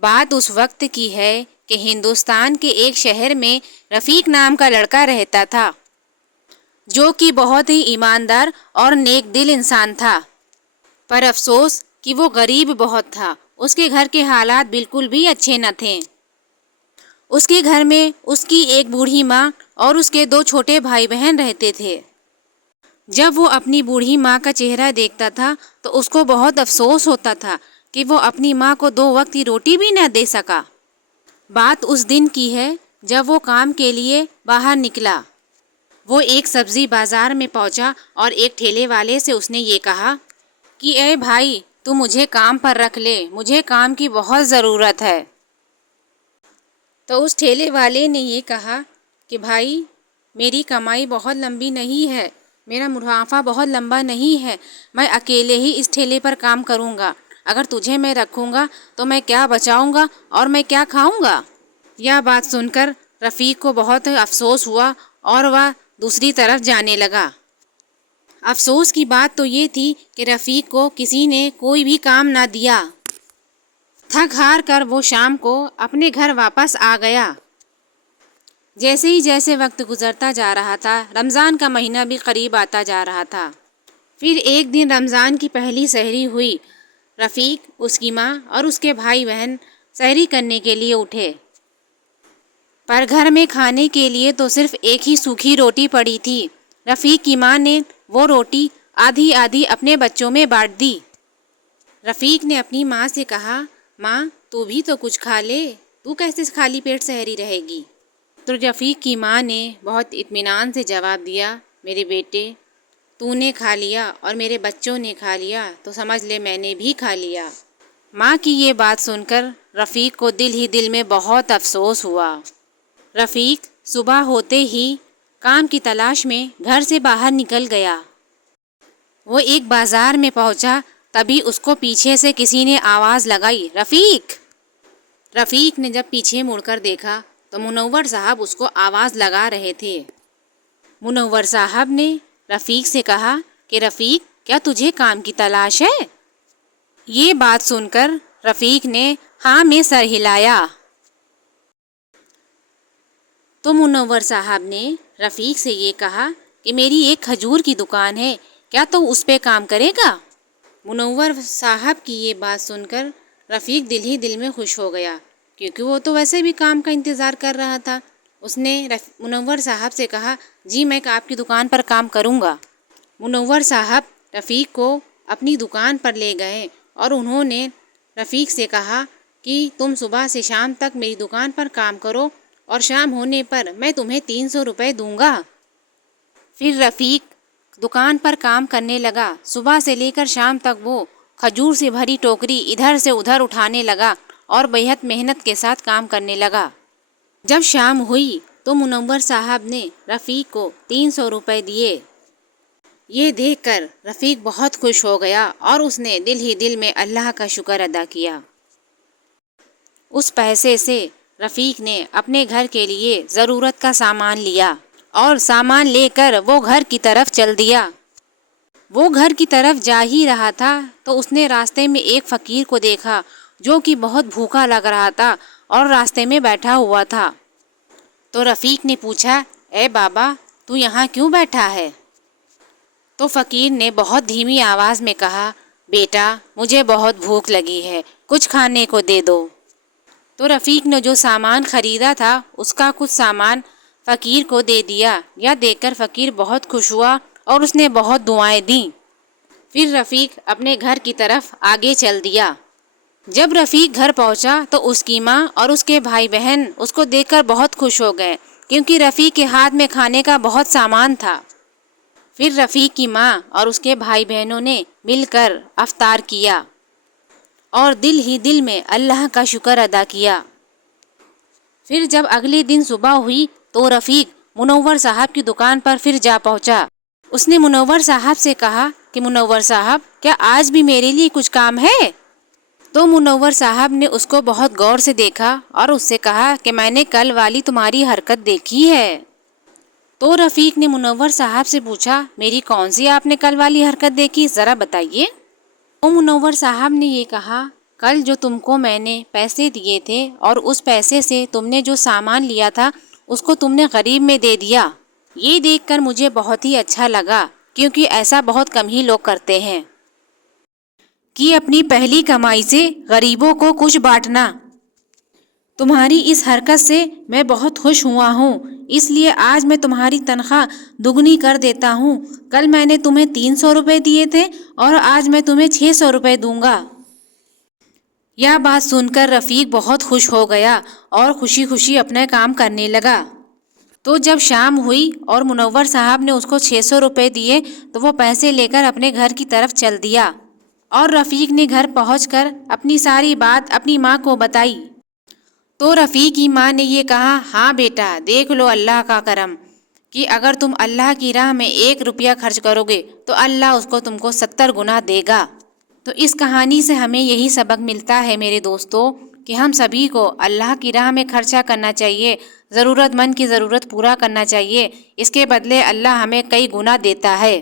بات اس وقت کی ہے کہ ہندوستان کے ایک شہر میں رفیق نام کا لڑکا رہتا تھا جو کہ بہت ہی ایماندار اور نیک دل انسان تھا، پر افسوس کہ وہ غریب بہت تھا۔ اس کے گھر کے حالات بالکل بھی اچھے نہ تھے۔ اس کے گھر میں اس کی ایک بوڑھی ماں اور اس کے 2 چھوٹے بھائی بہن رہتے تھے۔ جب وہ اپنی بوڑھی ماں کا چہرہ دیکھتا تھا تو اس کو بہت افسوس ہوتا تھا کہ وہ اپنی ماں کو 2 وقت کی روٹی بھی نہ دے سکا۔ بات اس دن کی ہے جب وہ کام کے لیے باہر نکلا۔ وہ ایک سبزی بازار میں پہنچا اور ایک ٹھیلے والے سے اس نے یہ کہا کہ اے بھائی، تو مجھے کام پر رکھ لے، مجھے کام کی بہت ضرورت ہے۔ تو اس ٹھیلے والے نے یہ کہا کہ بھائی، میری کمائی بہت لمبی نہیں ہے، میرا منافع بہت لمبا نہیں ہے، میں اکیلے ہی اس ٹھیلے پر کام کروں گا۔ اگر تجھے میں رکھوں گا تو میں کیا بچاؤں گا اور میں کیا کھاؤں گا؟ یہ بات سن کر رفیق کو بہت افسوس ہوا اور وہ دوسری طرف جانے لگا۔ افسوس کی بات تو یہ تھی کہ رفیق کو کسی نے کوئی بھی کام نہ دیا۔ تھک ہار کر وہ شام کو اپنے گھر واپس آ گیا۔ جیسے وقت گزرتا جا رہا تھا، رمضان کا مہینہ بھی قریب آتا جا رہا تھا۔ پھر ایک دن رمضان کی پہلی سحری ہوئی۔ رفیق، اس کی ماں اور اس کے بھائی بہن سحری کرنے کے لیے اٹھے، پر گھر میں کھانے کے لیے تو صرف ایک ہی سوکھی روٹی پڑی تھی۔ رفیق کی ماں نے وہ روٹی آدھی آدھی اپنے بچوں میں بانٹ دی۔ رفیق نے اپنی ماں سے کہا، ماں، تو بھی تو کچھ کھا لے، تو کیسے خالی پیٹ سحری رہے گی؟ تو رفیق کی ماں نے بہت اطمینان سے جواب دیا، میرے بیٹے، تو نے کھا لیا اور میرے بچوں نے کھا لیا تو سمجھ لے میں نے بھی کھا لیا۔ ماں کی یہ بات سن کر رفیق کو دل ہی دل میں بہت افسوس ہوا۔ رفیق صبح ہوتے ہی کام کی تلاش میں گھر سے باہر نکل گیا۔ وہ ایک بازار میں پہنچا، تبھی اس کو پیچھے سے کسی نے آواز لگائی، رفیق! رفیق نے جب پیچھے مڑ کر دیکھا تو منور صاحب اس کو آواز لگا رہے تھے۔ منور صاحب نے رفیق سے کہا کہ رفیق، کیا تجھے کام کی تلاش ہے؟ یہ بات سن کر رفیق نے ہاں میں سر ہلایا۔ تو منور صاحب نے رفیق سے یہ کہا کہ میری ایک کھجور کی دکان ہے، کیا تو اس پہ کام کرے گا؟ منور صاحب کی یہ بات سن کر رفیق دل ہی دل میں خوش ہو گیا، کیونکہ وہ تو ویسے بھی کام کا انتظار کر رہا تھا۔ اس نے منور صاحب سے کہا، جی میں آپ کی دکان پر کام کروں گا۔ منور صاحب رفیق کو اپنی دکان پر لے گئے اور انہوں نے رفیق سے کہا کہ تم صبح سے شام تک میری دکان پر کام کرو اور شام ہونے پر میں تمہیں 300 روپے دوں گا۔ پھر رفیق دکان پر کام کرنے لگا۔ صبح سے لے کر شام تک وہ کھجور سے بھری ٹوکری ادھر سے ادھر اٹھانے لگا اور بہت محنت کے ساتھ کام کرنے لگا۔ جب شام ہوئی تو منور صاحب نے رفیق کو 300 روپے دیے۔ یہ دیکھ کر رفیق بہت خوش ہو گیا اور اس نے دل ہی دل میں اللہ کا شکر ادا کیا۔ اس پیسے سے رفیق نے اپنے گھر کے لیے ضرورت کا سامان لیا اور سامان لے کر وہ گھر کی طرف چل دیا۔ وہ گھر کی طرف جا ہی رہا تھا تو اس نے راستے میں ایک فقیر کو دیکھا جو کہ بہت بھوکا لگ رہا تھا اور راستے میں بیٹھا ہوا تھا۔ تو رفیق نے پوچھا، اے بابا، تو یہاں کیوں بیٹھا ہے؟ تو فقیر نے بہت دھیمی آواز میں کہا، بیٹا، مجھے بہت بھوک لگی ہے، کچھ کھانے کو دے دو۔ تو رفیق نے جو سامان خریدا تھا اس کا کچھ سامان فقیر کو دے دیا۔ یہ دیکھ کر فقیر بہت خوش ہوا اور اس نے بہت دعائیں دیں۔ پھر رفیق اپنے گھر کی طرف آگے چل دیا۔ جب رفیق گھر پہنچا تو اس کی ماں اور اس کے بھائی بہن اس کو دیکھ کر بہت خوش ہو گئے، کیونکہ رفیق کے ہاتھ میں کھانے کا بہت سامان تھا۔ پھر رفیق کی ماں اور اس کے بھائی بہنوں نے مل کر افطار کیا اور دل ہی دل میں اللہ کا شکر ادا کیا۔ پھر جب اگلے دن صبح ہوئی تو رفیق منور صاحب کی دکان پر پھر جا پہنچا۔ اس نے منور صاحب سے کہا کہ منور صاحب، کیا آج بھی میرے لیے کچھ کام ہے؟ تو منور صاحب نے اس کو بہت غور سے دیکھا اور اس سے کہا کہ میں نے کل والی تمہاری حرکت دیکھی ہے۔ تو رفیق نے منور صاحب سے پوچھا، میری کون سی آپ نے کل والی حرکت دیکھی، ذرا بتائیے۔ تو منور صاحب نے یہ کہا، کل جو تم کو میں نے پیسے دیے تھے اور اس پیسے سے تم نے جو سامان لیا تھا اس کو تم نے غریب میں دے دیا۔ یہ دیکھ کر مجھے بہت ہی اچھا لگا، کیونکہ ایسا بہت کم ہی لوگ کرتے ہیں کہ اپنی پہلی کمائی سے غریبوں کو کچھ بانٹنا۔ تمہاری اس حرکت سے میں بہت خوش ہوا ہوں، اس لیے آج میں تمہاری تنخواہ دگنی کر دیتا ہوں۔ کل میں نے تمہیں 300 روپے دیے تھے اور آج میں تمہیں 600 روپے دوں گا۔ یہ بات سن کر رفیق بہت خوش ہو گیا اور خوشی خوشی اپنے کام کرنے لگا۔ تو جب شام ہوئی اور منور صاحب نے اس کو 600 روپے دیے تو وہ پیسے لے کر اپنے گھر کی طرف چل دیا، اور رفیق نے گھر پہنچ کر اپنی ساری بات اپنی ماں کو بتائی۔ تو رفیق کی ماں نے یہ کہا، ہاں بیٹا، دیکھ لو اللہ کا کرم کہ اگر تم اللہ کی راہ میں 1 روپیہ خرچ کرو گے تو اللہ اس کو تم کو 70 گنا دے گا۔ تو اس کہانی سے ہمیں یہی سبق ملتا ہے میرے دوستو کہ ہم سبھی کو اللہ کی راہ میں خرچہ کرنا چاہیے، ضرورت مند کی ضرورت پورا کرنا چاہیے، اس کے بدلے اللہ ہمیں کئی گنا دیتا ہے۔